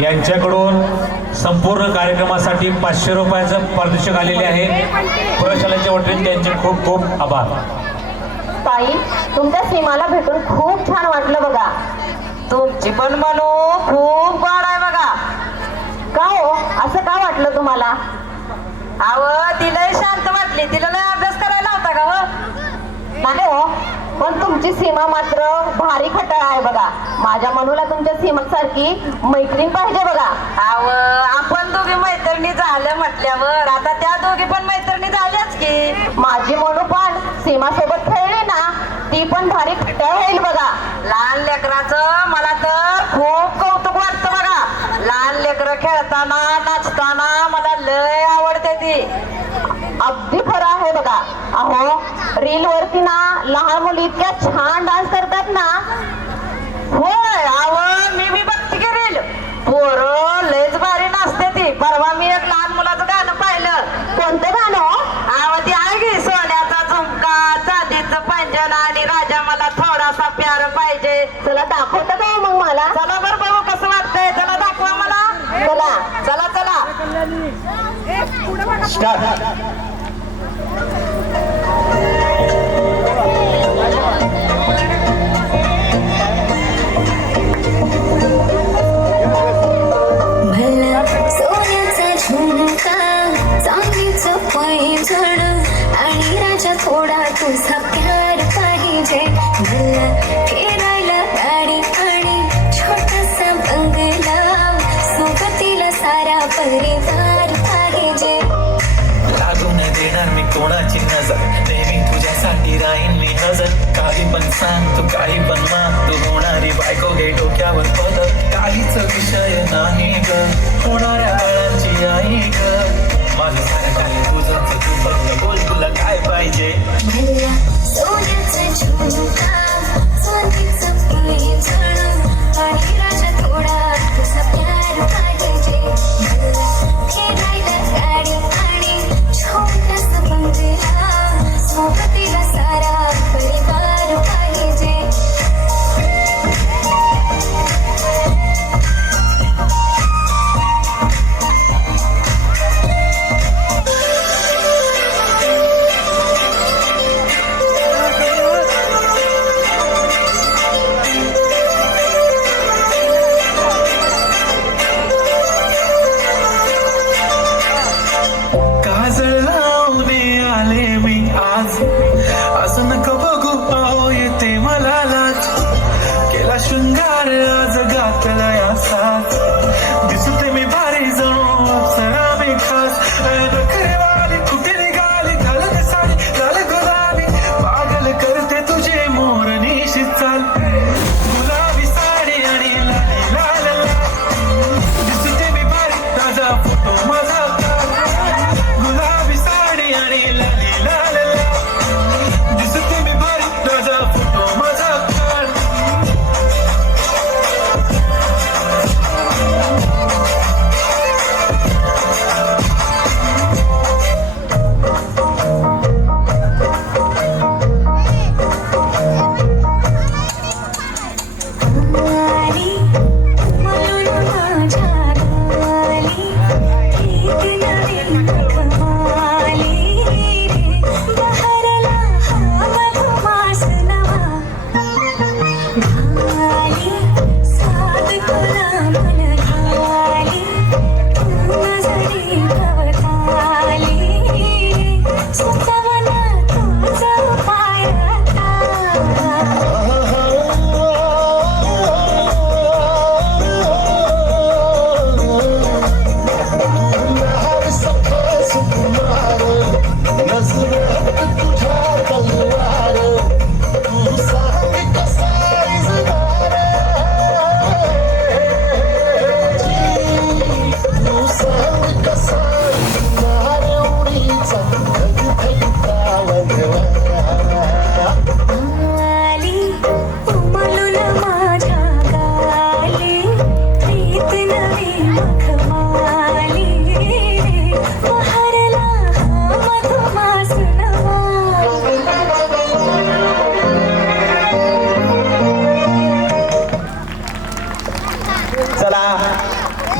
यांच्याकडून संपूर्ण कार्यक्रमासाठी 500 रुपयाचं पारितोषिक आलेले आहे। प्रशालेच्या वतीने त्यांचे खूप खूप आभार। ताई, तुमच्या सीमाला भेटून खूप छान वाटलं बघा। तुमची पण मनू खूप गोड आहे बघा। का हो, असं का वाटलं तुम्हाला? अव तिला शांत वाटली, तिला लय अभ्यास करायला होता का हो? नाही हो, पण तुमची सीमा मात्र भारी खटाळ आहे बघा। माझ्या मनूला तुमच्या सीमा सारखी मैत्रीण पाहिजे बघा। अव आपण दोघी मैत्रिणी झाल्या म्हटल्यावर आता त्या दोघी पण मैत्रिणी झाल्याच की। माझी मनू पण सीमा सोबत खेळली ना, ती पण भारी खटाळ होईल बघा। लहान लेकराचं मला तर खूप कौतुक वाटतं बघा। लहान लेकरं खेळताना नाचताना मला लय आवडते ती। अगदी खरं आहे बघा। अहो, रील वरती ना लहान मुली इतक्या छान डान्स करतात ना। होय, अव मी बघते की रील, पोरं लयच भारी नाचते ती। परवा मी एक लहान मुलाचं गाणं पाहिलं। कोणतं गाणं? अव ती आहे की, सोन्याचा झुमका, चांदीचं पैंजण आणि राजा मला थोडासा प्यार पाहिजे। चला दाखवतं का मग मला? चला बरं बघू कसं वाटतंय, चला दाखवा मला। चला चला चला स्टार्ट। सोन्याचा झुमका, चांदीचं पैंजण आणि राजा थोडा तुझा प्यार पाहिजे। मला फिरायला गाडी आणि छोटासा बंगला, सोबतीला सारा परिवार पाहिजे। लागून देणार मी कोणाची नजर, नेहमी तुझ्यासाठी राहीन मी हजर। काही पण सांग तू, काही पण मान, तू होणारी बायको घे डोक्यावर पदर। काहीच विषय नाही ग, होणाऱ्या काळाची आई ग। माझं सारं काय तुझं, तू फक्त बोल तुला काय पाहिजे। मला सोन्याचा झुमका, चांदीचं पैंजण आणि राजा थोडा तुझा प्यार पाहिजे। मला फिरायला गाडी आणि छोटासा बंगला, सोबतीला सारा परिवार पाहिजे। काजळ लावणे आले मी आज, असं नको बघू पाहो येते मला लाज। केला शृंगार आज घातला या साज, दिसते मी भारी जणू अप्सरा मी खास। नखरेवाली कुठे निघाली, घालत साडी लाल गुलाबी, पागल करते तुझे मोर निशित चाल। गुलाबी साडी आणि लाली लाल लाल, दिसते मी भारी ताजा फोटो माझा। गुलाबी साडी आणि लाली लाल लाल, दिसते मी भारी ताजा फोटो माझा।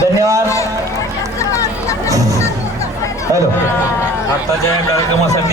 धन्यवाद. हॅलो. आताच्या या कार्यक्रमासाठी